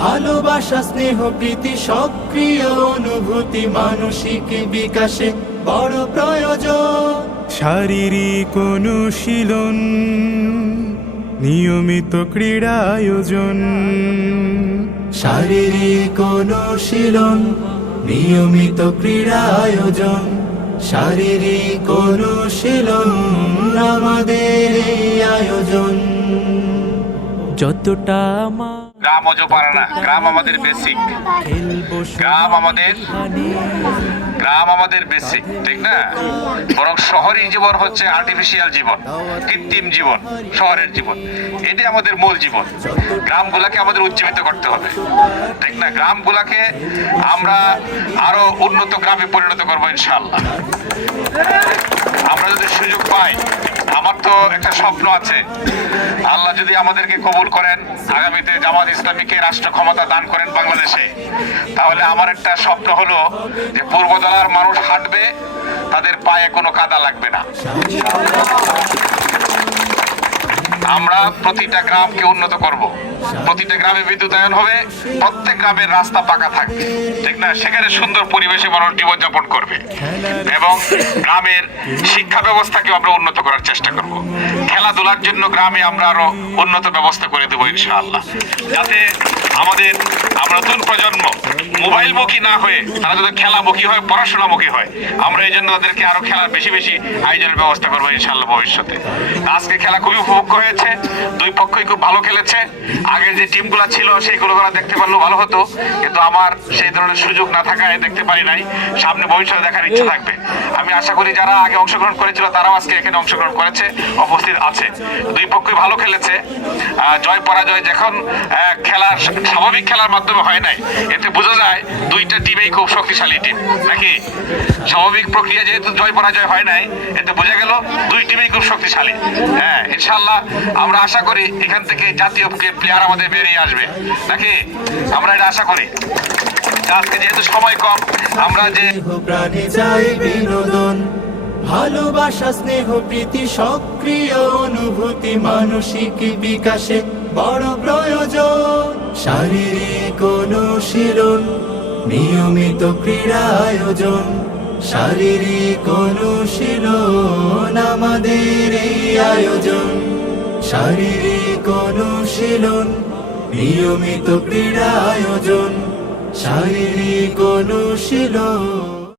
ভালোবাসা স্নেহ প্রীতি সক্রিয় অনুভূতি মানসিক বিকাশে বড় প্রয়োজন। শারীরিক অনুশীলন নিয়মিত ক্রীড়া আয়োজন শারীরিক অনুশীলন নিয়মিত ক্রীড়া আয়োজন শারীরিক অনুশীলন আমাদের এই আয়োজন। যতটা গ্রাম অজো পারে না। গ্রাম আমাদের বেসিক গ্রাম আমাদের গ্রাম আমাদের বেসিক ঠিক না? বরং শহরী জীবন হচ্ছে আর্টিফিশিয়াল জীবন কৃত্রিম জীবন শহরের জীবন। এটাই আমাদের মূল জীবন। গ্রামগুলাকে আমাদের উজ্জীবিত করতে হবে ঠিক না? গ্রামগুলাকে আমরা আরও উন্নত গ্রামে পরিণত করব ইনশাল্লাহ আমরা যদি সুযোগ পাই, আমার তো একটা স্বপ্ন আছে। আল্লাহ যদি আমাদেরকে কবুল করেন, আগামীতে জামাত ইসলামীকে রাষ্ট্র ক্ষমতা দান করেন বাংলাদেশে। তাহলে আমার একটা স্বপ্ন হলো যে পূর্বদলার মানুষ হাঁটবে, তাদের পায়ে কোনো কাদা লাগবে না। আমরা প্রতিটা গ্রামকে উন্নত করব। প্রতিটা গ্রামে বিদ্যুতায়ন হবে, প্রত্যেক গ্রামের রাস্তা পাকা থাকবে। ঠিক না? সেখানে সুন্দর পরিবেশে মানুষ জীবনযাপন করবে। এবং গ্রামের শিক্ষা ব্যবস্থাকে আমরা উন্নত করার চেষ্টা করব। খেলাধুলার জন্য গ্রামে আমরা আরও উন্নত ব্যবস্থা করে দেবো, ইনশাআল্লাহ। যাতে আমাদের, আমরা নতুন প্রজন্ম মোবাইলমুখী না হয়ে, তারা যদি খেলামুখী হয় পড়াশোনা পড়াশোনামুখী হয়, আমরা এই জন্য তাদেরকে আরও খেলার বেশি বেশি আয়োজনের ব্যবস্থা করব, ইনশাআল্লাহ, ভবিষ্যতে। আজকে খেলা খুবই উপভোগ্য হয়েছে। দুই পক্ষই খুব ভালো খেলেছে। আগের যে টিমগুলো ছিল, সেইগুলো ওরা দেখতে পারলেও ভালো হতো। কিন্তু আমার সেই ধরনের সুযোগ না থাকায় দেখতে পারি নাই। সামনে ভবিষ্যতে দেখার ইচ্ছা থাকবে। আমি আশা করি যারা আগে অংশগ্রহণ করেছিল, তারাও আজকে এখানে অংশগ্রহণ করেছে, উপস্থিত আছে। দুই পক্ষই ভালো খেলেছে। জয় পরাজয় যখন খেলার, স্বাভাবিক খেলার মাধ্যমে হয় নাই, এতে বোঝা যায় দুইটা টিমেই খুব শক্তিশালী টিম নাকি? স্বাভাবিক প্রক্রিয়া যেহেতু জয় পরাজয় হয় নাই, এতে বোঝা গেল দুই টিমেই খুব শক্তিশালী। হ্যাঁ ইনশাল্লাহ আমরা আশা করি এখান থেকে জাতীয় প্লেয়ার আমাদের বেরিয়ে আসবে। নাকি? আমরা এটা আশা করি। আজকে যেহেতু সময় কম, আমরা যে ভালোবাসা, স্নেহ, প্রীতি, সক্রিয় অনুভূতি, মানসিক বিকাশে বড় প্রয়োজন। শারীরিক অনুশীলন, নিয়মিত ক্রীড়া আয়োজন, শারীরিক অনুশীলন আমাদের এই আয়োজন। শারীরিক অনুশীলন নিয়মিত ক্রীড়া আয়োজন শারীরিক অনুশীলন।